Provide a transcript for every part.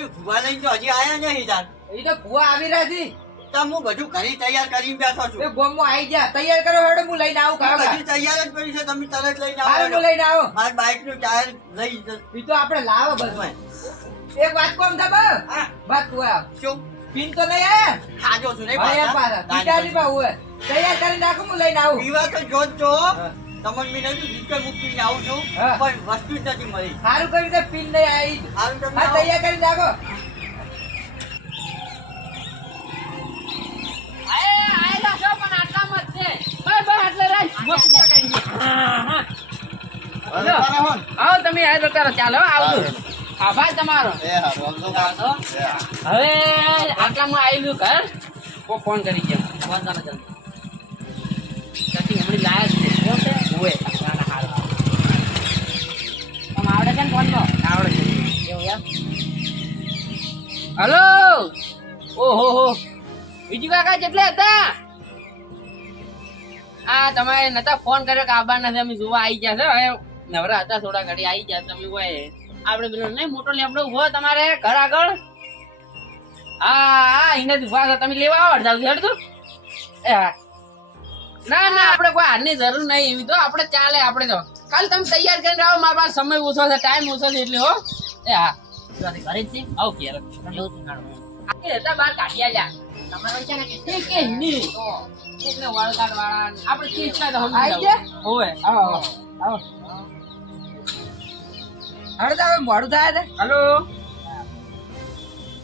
ભાઈ ભૂવા લઈને તો હજી આયા નહીં તાર એ તો ભુવા આવી રહ્યા છે. તો હું બધું ઘરે તૈયાર કરીને બેઠો છું. એ ગોમમાં આવી જા તૈયાર કરો હેડો હું લઈને આવું કાકા બધું તૈયાર જ પડી છે તમે તરત લઈને આવો હું લઈને આવો. મારી બાઇકનું ટાયર લઈ ઈ તો આપણે લાવો બધું. એક વાત કોમ થા બસ? હા. વાત તું આ શું? પીન તો નહીં આયા? હાજો છું નહીં પાછા. પીટાની બા હોય. તૈયાર કરીને રાખો હું લઈને આવું. પીવા તો જો. જ. તમને મેં આવું છું હા. પણ વસ્તુ જ નથી મળી. સારું કર્યું તે પીન નહીં આવી હારું તમે હા આવો. તૈયાર કરીને રાખો. આવો તમે આ કરો ચાલો આવજો આભાર તમારો. હવે આટલામાં આવેલું ઘર. કો ફોન કરી ગયા. ફોન કરો જલ્દી આવડે છે ને ફોનમાં હલો ઓહો. હો બીજું કાકા કેટલે હતા? હા તમારે નતા ફોન કર્યો કે આબા નથી, અમે જોવા આવી ગયા છે. હવે નવરા હતા થોડા ઘડી, આવી ગયા તમે હોય આપણે પેલો નહીં, મોટો લેબડો ઊભો તમારે ઘર આગળ. હા હા એને ઊભા તમે લેવા આવો અડધા અડધું? એ હા. ના ના, આપણે કોઈ હારની જરૂર નહીં. એવી તો આપણે ચાલે, આપણે તો. ખાલી તમે તૈયાર કરીને આવો મારા પાસે સમય ઓછો છે ટાઈમ ઓછો છે એટલે હો. એ હા. ઘરે જ છે. આવો તમારે છે ને કે તે કે નહીં. તો કોકને વળગાડ વાળા આપણે ચીજમાં તો સમજી આઈ હોવે. આવો આવો હવે મોડું થાય છે? હલો?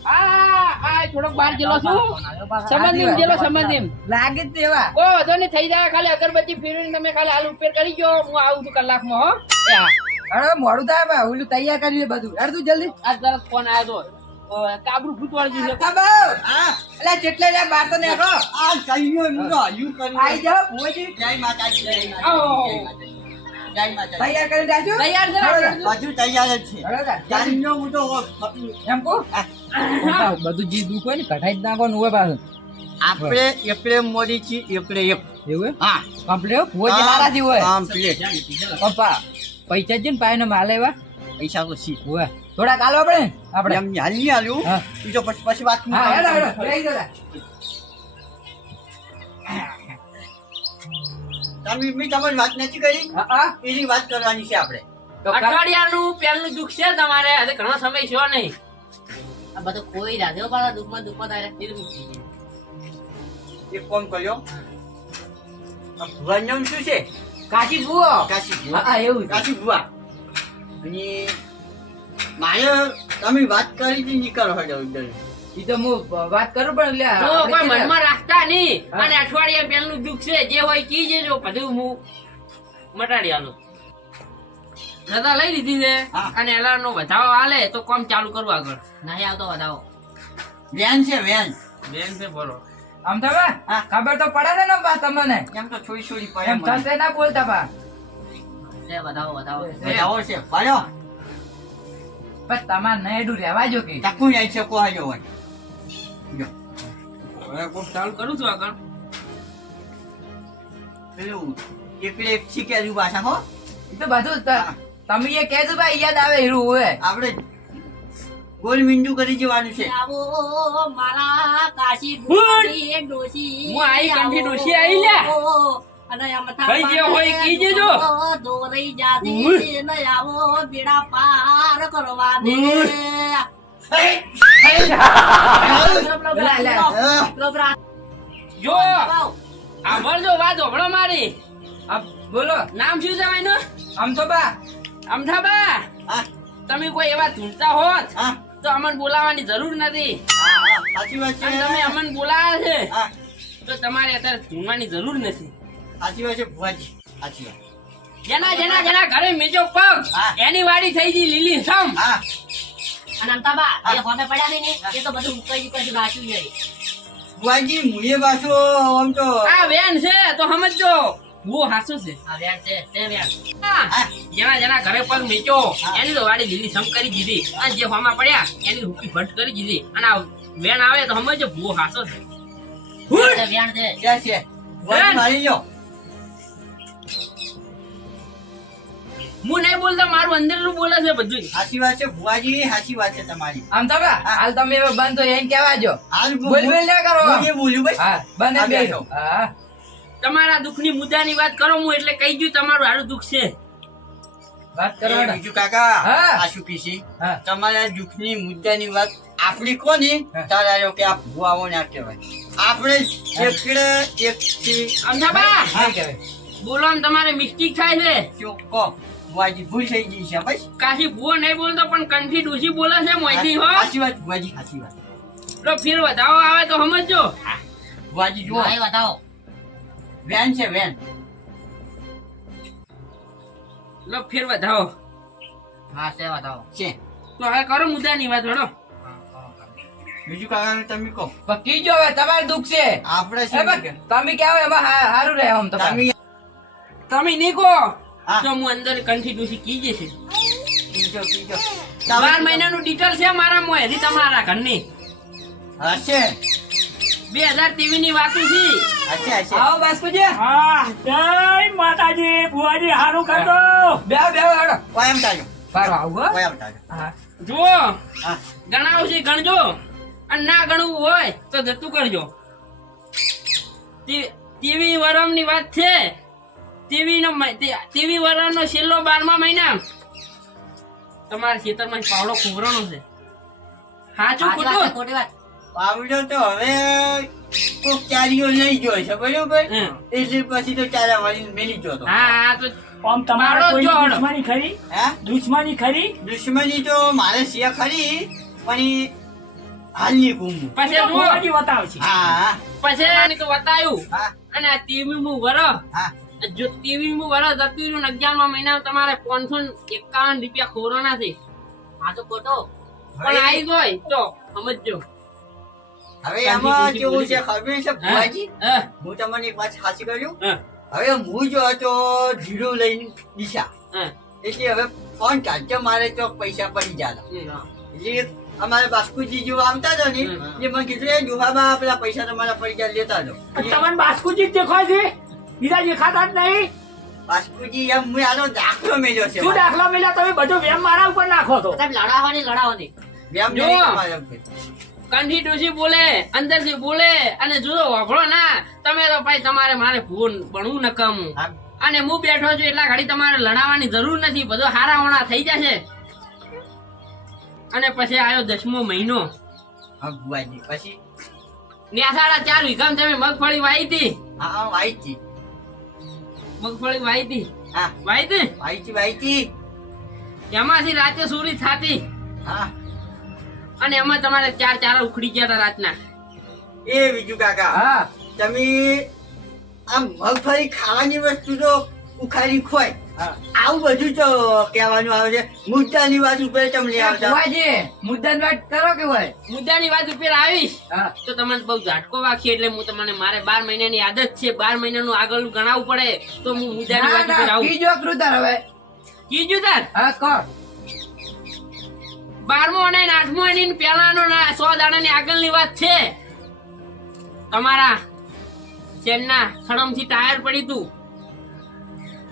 હા. હા થોડોક બહાર ગયેલો છું. સંબંધીમ ગયેલો સંબંધીમ. લાગે જ તેવા. ઓ વાંધો નહીં થઈ જાય ખાલી અગરબત્તી ફેરવીને તમે ખાલી હાલ ઉપર કરી ગયો. હું આવું છું કલાકમાં હો. એ હા. હવે ઓલું તૈયાર કર્યું બધું. હેડ તું જલ્દી. આ તરત ફોન આવ્યો તો. કાબરું ભૂતવાળી ગયું છે. હા. એટલે જેટલે જાય બાર તો નેખો આ કહીયો એમનું તો હજુ આઈ જાઓ. ભુવાજી જય માતાજી. જય માતાજી, તૈયાર કરી તૈયાર છે તૈયાર જ છે. એમ કહું બધું જે દુઃખ હોય ને કઢાઈ જ નાખવાનું હોય પાછું. આપણે એકડે મોડી છી એકડે એક. એવું હા. કમ્પ્લેટ હોય મારા જેવું હોય. કમ્પ્લેટ. પપ્પા પૈસા જ ને પાય ને માલ એવા? પૈસા તો છી. હોય થોડા કાલો આપણે આપણે. એમ હાલી હાલ્યું બીજો પછી પછી વાત હા હેડો હેડો લઈ જરા તમે મેં તમારી વાત નથી કરી? હા હા. એની વાત કરવાની છે આપણે. અઠવાડિયાનું પહેલું દુઃખ છે તમારે હજુ ઘણો સમય છે નહીં. આ બધું કોઈ રાધે પાછા દુઃખમાં દુઃખમાં થાય એક કોમ કર્યો ભુવાનું નામ શું છે કાશી ભુવા કાશી ભુવા હા, એવું કાશી ભુવા અને મારે તમે વાત કરી હતી નીકળ હોય અંદર ઈ તો હું વાત કરું પણ એટલે જો આપણે કોઈ મનમાં રાખતા નહીં અને અઠવાડિયા પહેલું દુઃખ છે જે હોય કી જેજો બધું હું મટાડી આલું રજા લઈ લીધી છે. અને એલાર નો વધાવો આલે તો કોમ ચાલુ કરું આગળ. નહીં આવતો વધાવો વેન છે વેન. બેન છે બોલો. આમ તો ખબર તો પડે છે ને બા તમને. એમ તો છોડી છોડી એમ પડે થશે ના બોલતા બા. છે વધાવો વધાવો વધાવો છે પાડ્યો. બસ તમારે નહેડું રહેવા જો કે. જાય છે કો હાજો હોય. જો. હવે કોમ ચાલુ કરું છું આગળ. પેલું એકડે એક શીખ્યા પાછા હો. ઈ તો બધું. તમે એ કહેજો ભાઈ યાદ આવે હીરું હોય આપણે ગોલ મિંડુ કરી જવાનું છે આવો મારા કાશી ડોશી ડોશી હું આઈ કંઠી ડોશી આઈ લે અને અમથા ભાઈ જે હોય ઈ પાને કીજેજો. જાતી ને આવો બેડા પાર કરવા દે હું. લા, લા. જો વાત હોભળો મારી બોલો નામ શું છે આમ તો બા અમથાબા હા. તમે કોઈ એવા ધૂળતા હોત તો અમન બોલાવાની જરૂર નથી. હા, હા, સાચી વાત છે. તમે અમન બોલાવ્યા છે તો તમારે અત્યારે ધૂણવાની જરૂર નથી. સાચી વાત છે ભુવાજી. સાચી વાત. જેના જેના જેના ઘરે મેજો પગ એની વાડી થઈ ગઈ લીલી સમ હા. અને અંતાબા જે હોમે પડ્યા નહીં ને એ તો બધું ઉકાઈ ઉકાઈ વાસી જાય ભુવાજી મુએ વાસો આમ તો આ વેન છે તો સમજજો. બહુ હાસુ છે. આ વ્યાજ છે તે વ્યાજ. હા. હા. જેના જેના ઘરે પગ મેચ્યો એની તો વાડી લીલી સમ કરી દીધી. અને જે હોમાં પડ્યા એની હુકી ભટ્ટ કરી દીધી. અને આ આવે તો સમજજો બહુ હાસો છે. તે છે ક્યાં છે. મારી લો હું નહીં બોલતા મારું અંદરનું બોલે છે બધું. સાચી વાત છે ભુવાજી સાચી વાત છે તમારી. આમ તો હાલ તમે બંધ તો એમ કેવા જો હાલ બોલ બોલ ના કરો. બોલ્યું બસ. બંધ બેસો. હા. તમારા દુઃખની મુદ્દાની વાત કરો હું એટલે કહી ગયું તમારું હારું દુઃખ છે. વાત કરો બીજું કાકા આ શું કીધી? તમારા દુઃખની મુદ્દાની વાત આપણી કોની તારા કે આ ભુવાઓ ના કહેવાય. આપણે એકડે એક થી અંધાબા હા કહેવાય. બોલો ને તમારે મિસ્ટેક થાય છે. શું કહો ભુવાજી ભૂલ થઈ ગઈ છે બસ. કાશી ભૂવો નહીં બોલતો પણ કંઠી ડૂસી બોલે છે મોઈથી હો. સાચી વાત વાજી સાચી વાત. તો ફેર વધાવો આવે તો સમજજો. વાજી જુઓ. આય બતાવો વેન છે વેન. લો ફેર વધાવો હા છે વધાવો છે. તો હવે કરો મુદ્દાની વાત હડો બીજું કાકા તમે કહો. પકી જો હવે તમારે દુઃખ છે. આપણે તમે કહેવો એમાં સારું રહે આમ તો તમે તમે નહીં કહો. તો હું અંદર કંઠી ડૂસી કી જશે કીજો કીજો. બાર મહિનાનું ડિટેલ છે મારા મોં હજી તમારા ઘરની. હશે બે હજાર ટીવી ની વાતું છે. આવો બાસ્કુજી. હા જય માતાજી ભુવાજી હારું કરજો બે બે હેડો. કોઈ તાજો. પારો આવું હો? તાજો. હા. જુઓ હા. છે ગણજો. અને ના ગણવું હોય તો જતું કરજો. તે- તેવી વરમની વાત છે. તેવી નો તેવી વરમનો છેલ્લો બારમા મહિના. તમારા ખેતરમાં પાવડો ખોબરાનો છે. સાચું ખોટું? ખોટી વાત. પાવડો તો હવે કોક ચારીઓ લઈ ગયો છે બરોબર? એટલે પછી તો ચારા વાળી મેલી ગયો તો. હા તો આમ તમારો કોઈ દુશ્મની ખરી? હા? દુશ્મની ખરી? દુશ્મની તો મારે સિયા ખરી પણ હાલની કુમ પછી ભુવાજી બતાવશે હા? પછી આની તો બતાયું અને આ મુ વરો. હા. જો ટીવી મુ જતું રહ્યું અગિયારમા મહિના તમારે પાંચસો એકાવન રૂપિયા ખોરાના છે. આ તો ખોટો. પણ આવી ગઈ તો સમજજો. હવે એમાં કેવું છે? ખબર છે ભુવાજી? હું. તમને એક વાત સાચી કર્યું હવે હું જો હતો જીરો લઈને દિશા. એટલે હવે ફોન કાઢજો મારે તો પૈસા પડી જાય એટલે અમારે બાસ્કુજી જેવું આવતા હતા ને. એટલે મને કીધું એ દુહાબા પેલા પૈસા તમારા પડી જાય લેતા હતો તમને બાસ્કુજી દેખાય છે? બીજા દેખાતા જ નહીં? બાસ્કુજી એમ હું આનો દાખલો મેળ્યો છે શું દાખલો મેળ્યો તમે બધો વેમ મારા ઉપર નાખો તો. તમે લડાવવાની લડાવવાની વેમ જો. નહીં. કંઠી ડોસી બોલે અંદરથી બોલે અને જુદો વાપરો ના તમે તો ભાઈ તમારે મારે ભૂલ ભણવું નકમ. અને હું બેઠો છું એટલા ઘડી તમારે લડાવવાની જરૂર નથી બધો હારા હોણા થઈ જશે. અને પછી આવ્યો દસમો મહિનો. પછી? ન્યાસાડા ચાર વીઘામાં તમે મગફળી વાઈ હતી. હા વાઈ હતી. મગફળી વાઈ હતી. હા. વાઈ હતી? વાઈચી વાઈચી એમાંથી રાતે સુરી થાતી. હા. અને એમાં તમારે ચાર ચાર ઉખડી ગયા હતા રાતના. એ બીજું કાકા હા. તમે આ મગફળી ખાવાની વસ્તુ તો ઉખાડી ખોય આવું બધું તો કહેવાનું આવે છે. મુદ્દાની વાત ઉપર તમને લઈ આવતા. મુદ્દાની વાત કરો કે ભાઈ મુદ્દાની વાત ઉપર આવીશ. હા. તો તમને બહુ ઝાટકો વાખી એટલે હું તમને મારે બાર મહિનાની આદત છે. બાર મહિનાનું આગળ ગણાવવું પડે તો હું મુદ્દાની વાત ઉપર આવું. કીજો કૃતાર હવે. કીજો તાર? હા કહો બારમો અને આઠમો એની પેલાનો સો દાડાની આગળની વાત છે. તમારા શેરના સડમથી ટાયર પડી તું.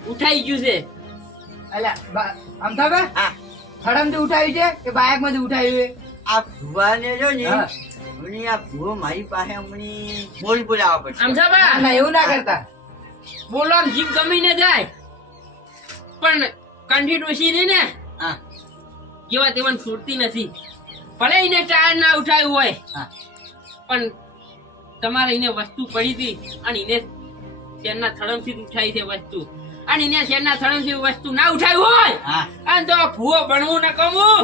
ઉઠાઈ ગયું છે. અલ્યા બા- આમ તો બા? હા. હડમથી ઉઠાવ્યું છે કે બાયકમાંથી ઉઠાવ્યું છે? આ ભુવાને જો ને હમણી આ ભુવો મારી પાસે હમણી બોલ બોલાવા પડશે. સમજા ના ના એવું ના કરતા. બોલો આમ જીભ ગમીને જાય. પણ કંઠી ડોસી રહી ને. હા. કેવા તેવાને છોડતી નથી. ભલે એને ટાયર ના ઉઠાવ્યું હોય પણ તમારે એને વસ્તુ પડી હતી અને એને શેરના થળમથી જ ઉઠાવી છે વસ્તુ. અને એને શેરના થળમથી વસ્તુ ના ઉઠાવી હોય હા. અને તો ભૂવો ભણવું ન કમવું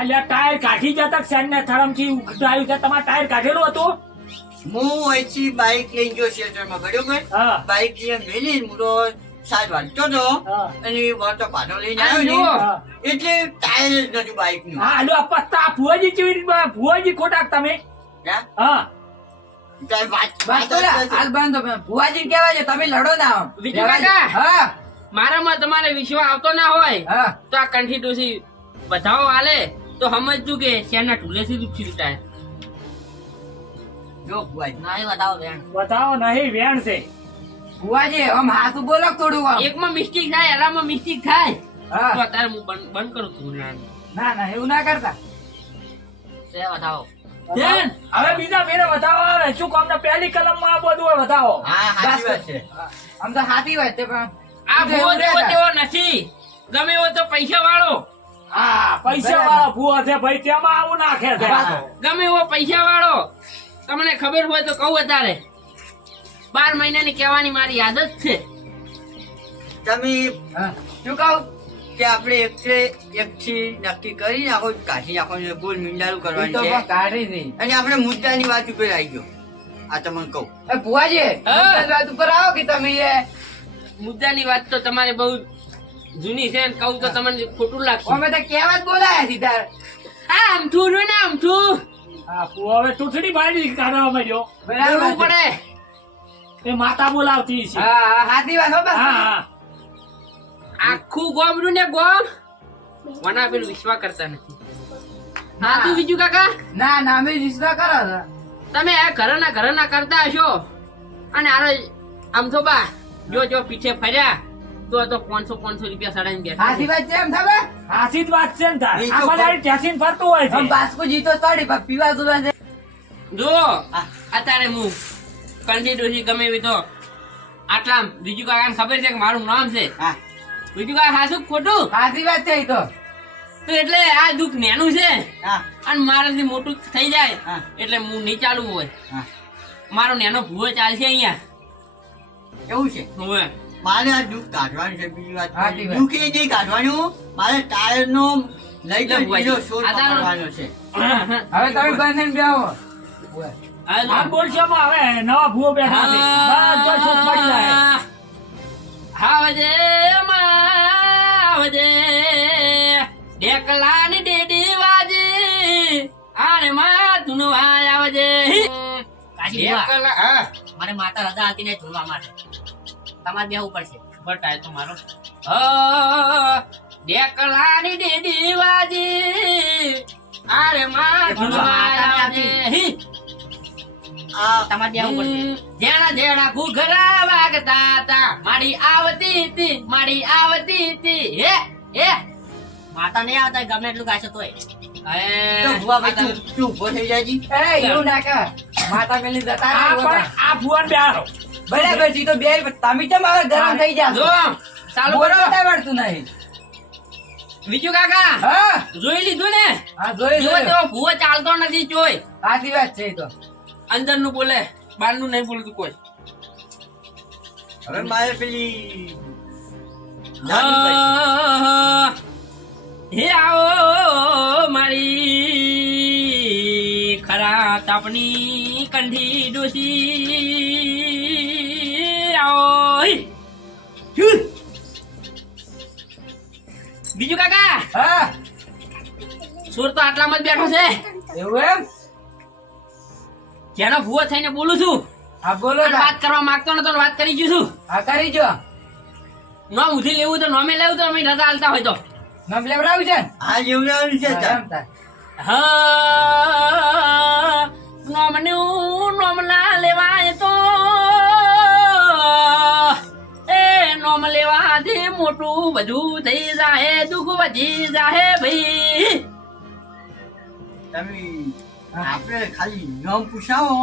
એટલે ટાયર કાઢી જતા શેરને થળમથી ઉખડાયું છે? તમારે ટાયર કાઢેલું હતું? હું અહીંથી બાઈક લઈ ગયો બરોબર હા. બાઈક લઈને મેલી હું તો હાલતો હતો અને વળતો પાટો લઈને આવ્યો. એટલે ટાયર જ નતું બાઇકનું હા આલો પત્તા ફુવાજી કેવી રીતે ફુવાજી ખોટા તમે? હા? મારામાં તમારે વિશ્વાસ આવતો ના હોય હા. તો આ કંઠી ડોસી બધાઓ હાલે તો સમજતું કે શેરના ઢુલેથી જો બેન બતાવો નહીં વેણ છે. ભુવાજી આમ હાથું લાગ થોડું એકમાં મિસ્ટેક થાય એલામાં મિસ્ટેક થાય. હા. તો અત્યારે હું બંધ બંધ કરું છું ના ના. ના એવું ના કરતા. બતાવો બેન, હવે બીજા ફેરે વધાવો આવે શું કામ પહેલી કલમમાં આ બધું વધાવો. હા સાચી વાત છે. આમ તો સાચી વાત છે પણ. આ ભૂવો જેવો તેવો નથી. ગમે એવો તો પૈસા વાળો હા પૈસા વાળો ભૂવો છે ભાઈ તેમાં આવું નાખે છે. ગમે એવો પૈસા વાળો તમને ખબર હોય તો કહું અત્યારે. બાર મહિનાની કહેવાની મારી આદત છે. તમે શું કહો? કે આપણે એક છે એક થી નક્કી કરી નાખો કાઢી નાખો ઈ તો કરવાની છે. કાઢી નહીં. અને આપણે મુદ્દાની વાત ઉપર આવી ગયો. આ તમને કહું. એ ભુવાજી મુદ્દાની વાત ઉપર આવો કે તમે એ? મુદ્દાની વાત તો તમારે બહુ જૂની છે ને કહું તો તમને ખોટું લાગશે. અમે તો કેવા જ બોલાયા સીધા આ આમથું રહ્યું ને આમથું હા હવે તૂટડી બાળી કાઢવા માંડ્યો. બરાબર પડે. એ માતા બોલાવતી છે. હા હા વાત હા હા આખું ગોમ ને ગોમ? મને પેલું વિશ્વા કરતા નથી. હા તું બીજું કાકા? ના ના અમે વિશ્વા કરો તમે આ ઘરના ઘરના કરતા હશો. અને આરો આમ તો બા જો જો પીછે ફર્યા તો તો પાંચસો પાંચસો રૂપિયા સડાઈને બેઠા હાથી વાત છે એમ થবে હાથી જ વાત છે એમ તાર. એ તો આખો ફરતું હોય છે. બાસ્કો જીતો તોડી પીવા દુવા જો. અત્યારે હું ડોસી ગમે એવી તો આટલા બીજું કાકાને ખબર છે કે મારું નામ છે? હા. બીજું કાકા હાસું ખોટું? સાચી વાત છે તો. તો એટલે આ દુઃખ નેનું છે? હા. અને મારાથી મોટું થઈ જાય? એટલે હું નહીં ચાલવું હોય. મારો નેનો ભૂવો ચાલશે અહીંયા. એવું છે? હવે મારે આ દુઃખ કાઢવાનું છે બીજી વાત દુઃખ એ નહીં કાઢવાનું. મારે ટાયર નો લઈ પકડવાનો છે. હવે તમે બંધ બેહો. આ જો. આ બોલશો માં હવે નવા ભૂવો બેઠા છે. બધો શોધ પડી જાય. આવજે આવજે. ડેકલાની ડેડી વાજી. આને માં ધુનવા આવજે. કાશી બુઆ, ડેકલા હા. મને માતા રજા હતી ને ધૂળવા માટે. તમારે બેવું પડશે બટાય તો મારો. ડેકલાની ડેડી વાજી. આરે માં ધુનવા આવજે. તમારે બેહવું પડશે. જેણા જેણા ઘૂઘરા વાગતા હતા મારી આવતી હતી મારી આવતી હતી. હે હે. માતા નહીં આવતા ગમે એટલું ગાશે તોય. તો ભુવા ભાઈ તું તું ઊભો થઈ જાજી એવું ના કર. માતા પેલી જતા આ રહે પણ આ ભૂવાને બેહારો બરાબર તો બે તમે કેમ હવે ગરમ થઈ જો ચાલુ કરો. આવડતું નહીં. બીજું કાકા હા. જોઈ લીધું ને? હા જોઈ તેવો ભૂવો ચાલતો નથી જોઈ સાચી વાત છે તો. અંદરનું બોલે બારનું નહીં બોલતું કોઈ. હવે મારે પેલી. હા, આવો મારી ખરા તાપની કંઠી ડોસી આવો. બીજું કાકા? હા. સુર તો આટલામાં જ બેઠો છે. એવું એમ? જેનો ભૂવો થઈને બોલું છું. હા બોલો વાત કરવા માંગતો નતો તો વાત કરી ગયું છું. હા કરી જો નોમ ઉધી લેવું તો નોમે લેવું તો અમે રજા હાલતા હોય તો. નોમ લેવડાવ્યું છે હા આ જેવડાવ્યું છે હા, નોમનું નોમ ના લેવાય તો. એ નોમ લેવાથી મોટું બધું થઈ જાહે દુઃખ વધી જાહે ભાઈ. તમે. આપણે ખાલી નિયમ પૂછાવો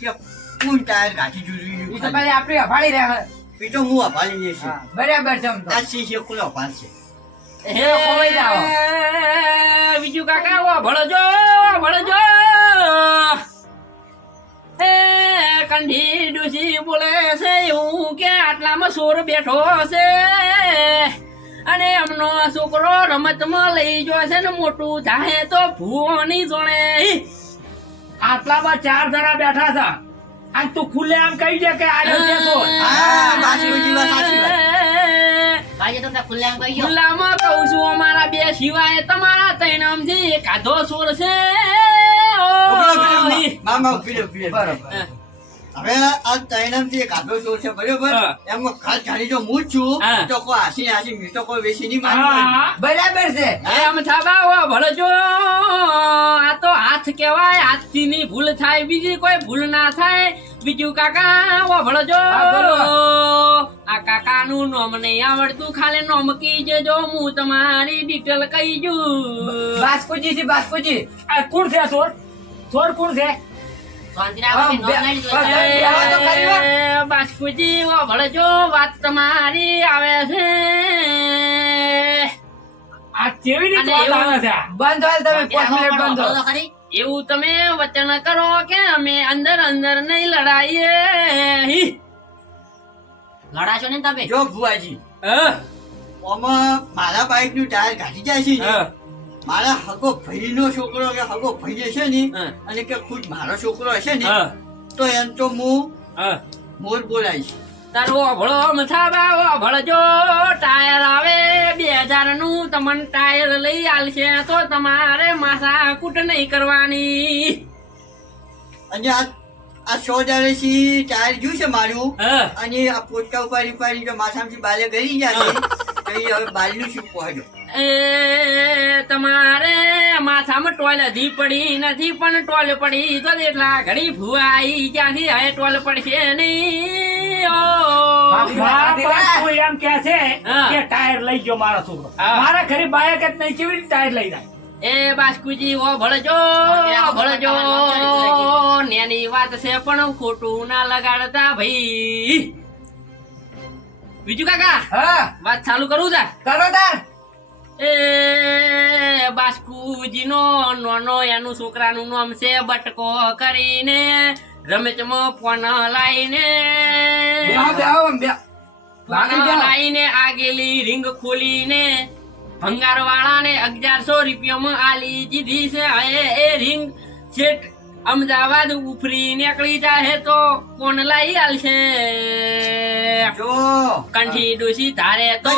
કે કોણ ટાયર કાઢી જોયું એ તો પછી આપણે અભાળી રહે એ તો હું અપાલી જઈશ બરાબર છે. આ એકલો અપાલશે હે ખોવાઈ જાઓ. બીજું કાકા ઓ ભળજો ભળજો કંઠી ડૂસી બોલે છે હું કે આટલામાં સોર બેઠો છે. અને એમનો છોકરો રમતમાં લઈ ગયો છે ને મોટું થાય તો ભૂવાની જોણે આટલામાં ચાર જણા બેઠા હતા અને તું ખુલ્લે આમ કહી દે કે છે તો આમ ગયો ખુલ્લામાં કહું છું અમારા બે સિવાય તમારા સોર છે રહો. મામા ઊભી રહો, ઊભી રહો. બરોબર. હવે આ તૈનામથી એક આધો શો છે બરોબર? એમ ખાસ જાણી જો હું છું તો કોઈ હાસી હાસી મીઠો કોઈ વેસી નહીં. બરાબર છે. એમ થાબાવો ભળજો આ તો હાથ કહેવાય હાથથી ની ભૂલ થાય બીજી કોઈ ભૂલ ના થાય. બીજું કાકા ઓ ભળજો હા, બોલો. આ કાકાનું નોમ નહીં આવડતું ખાલી નોમ કી જો હું તમારી ડિટેલ કહી જુ. બાસ્કુજી છે બાસ્કુજી. આ કોણ છે ચોર ચોર કોણ છે? બાસ્કુજી ભળજો વાત તમારી આવે છે આ કેવી રીતે એવું- આવે છે આ? બંધ હાલ તમે પાંચ મિનિટ બંધ બોલો હો. તો ખરી. એવું તમે વચન કરો કે અમે અંદર અંદર નહીં લડાઈએ. લડાશો ને તમે જો ભુવાજી મારા બાઈકનું ટાયર કાઢી જાય છે મારા હગો ભાઈ નો છોકરો કે હગો ભાઈ હશે ને અને કે ખુદ મારો છોકરો હશે ને તો એમ તો હું હા. મોર બોલાઈશ તારો અભળો મથાબા અભળજો ટાયર આવે બે હજારનું તમને ટાયર લઈ આલશે તો તમારે માથા કૂટ નહીં કરવાની. અને આ આ હજારથી ટાયર જ્યુ છે મારું હા, અને આ પોટકા ઉપાડી ઉપાડી જો માથામાંથી બાલે ગરી જશે તો હવે બાલનું શું પહોંચો એ તમારે માથામાં ટોલ હજી પડી નથી પણ ટોલ પડી તો એટલા ઘડી ભુવાઈ ક્યાંથી હવે ટોલ પડશે નહીં? એમ કે છે કે ટાયર લઈ ગયો મારા છોકરો. મારા ઘરે બાયક જ નહીં કેવી રીતે ટાયર લઈ જાય? એ બાસ્કુજી ઓ ભળજો ભળજો નેની વાત છે પણ ખોટું ના લગાડતા ભાઈ. બીજું કાકા હા. વાત ચાલુ કરું તા કરો તાર. એ બાસ્કુજી નો નાનો એનું છોકરાનું નામ છે બટકો કરીને રમેશમાં ફોન લાઈને. લાઈને આગેલી રિંગ ખોલીને ભંગાર વાળાને અગિયારસો રૂપિયામાં આલી દીધી છે. એ રિંગ છેટ અમદાવાદ ઉફરી નીકળી જાહે તો કોણ લાઈ આલશે? જો. કંઠી ડોસી તારે તો.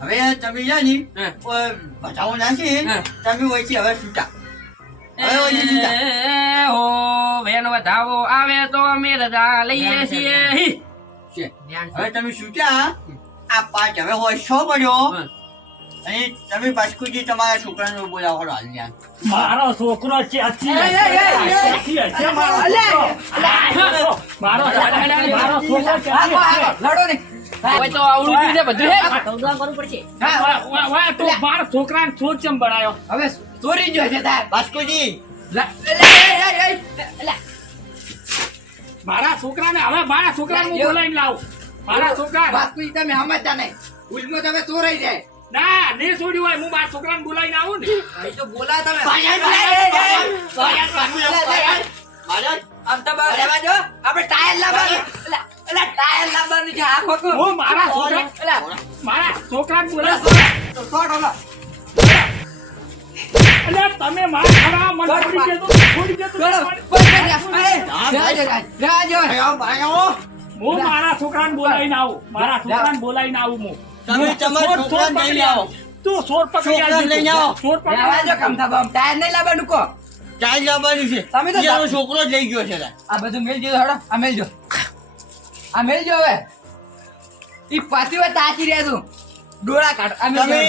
હવે તમે જાની બચાવો નાખી તમે હોય છે હવે છૂટા. હો વેન વધાવો આવે તો અમે રજા લઈએ છીએ. હવે તમે છૂટા આ પાંચ હવે હોય છો પડ્યો? હા. અને તમે બાસ્કુજી તમારા છોકરાને બોલાવો હાલ ન્યા. મારો છોકરો છે અચી એ, એ, એ, એ. અચી હશે મારો મારો મારો છોકરો છે, હાલો, અચી હાલો, હશે. લડો નહીં. હવે તો આવડું જ છે બધું હે. સૌદા કરવું પડશે હા, વાહ, વાહ, વાહ, તો મારા છોકરાને છોડ ચમ બનાયો હવે ચોરી ગયો છે તાર. બાસ્કુજી. મારા છોકરાને હવે મારા છોકરાને બોલાવીને લાવ. મારા છોકરા બાસ્કુજી તમે સમજતા નહીં. ભૂલમાં તમે ચોરાઈ જાય. ના નહીં છોડ્યું હોય હું મારા છોકરાને બોલાવીને આવું ને. તો બોલા તમે. આપણે ટાયર લાવવાનું. એલા, ટાયર લાવવાનું છે આ ખોખું. હું મારા છોકરા એલા, મારા છોકરાને બોલાવ. તો તમે મારા ખરા મને છોડી દેતો છોડી દેતો રાજ, હું મારા છોકરાને બોલાવીને આવું. મારા છોકરાને બોલાવીને આવું હું. તમે તમારા છોકરાને આવો. તું પકડી. લઈને આવો. ટાયર નહીં લાવવાનું છે. તમે તો છોકરો જ લઈ ગયો છે આ બધું મેલજો હડો. આ મેલજો આ મેલજો હવે. ઈ પાછી વાત તાચી રહ્યા તું. ડોળા કાઢ. આ મેલ તમે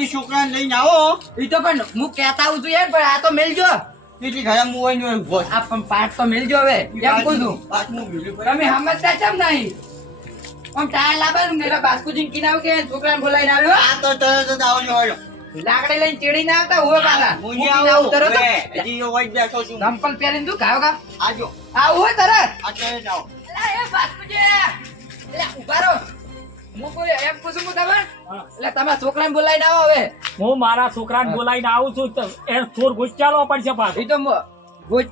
ઈ છોકરાને લઈને આવો. ઈ તો પણ હું કહેતા આવું છું યાર પણ આ તો મેલજો કેટલી ઘરે મુવાઈ નો. આ પણ પાઠ તો મેલજો હવે. એમ કહું છું. તમે સમજતા કેમ નહીં? આમ ટાયર લાવવાનું ને બાસ્કુ બાસ્કુજી કિનાવ કે છોકરાને બોલાવીને આવ્યો. આ તો તરત જ આવજો આવ્યો લાકડી લઈને ચીડી ના આવતા હોય બાલા નહીં આવું આવું. તરત હજી યો વાઈ બેઠો છું. ચંપલ પહેરીને તું ગાવ ગા આજો. આ હોય તરત. આ તરત આવો. એલા, એ બાસ્કુજી. એલા, ઊભા રહો. હું કોઈ એમ પૂછું હું તમે એટલે તમે છોકરાને બોલાવીને આવો હવે. હું મારા છોકરાને બોલાવીને આવું છું તો એ ચોર ગુચ્ચાલો પડશે પાછો. એ તો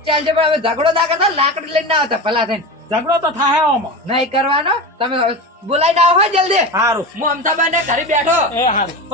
છે પણ હવે ઝઘડો ના કરતા લાકડી લઈને ના આવતા ભલા થઈને. ઝઘડો તો થાય આમાં. નહીં કરવાનો. તમે બોલાવીને આવો હો જલ્દી. સારું હું અમદાવાદ ઘરે બેઠો. એ સારું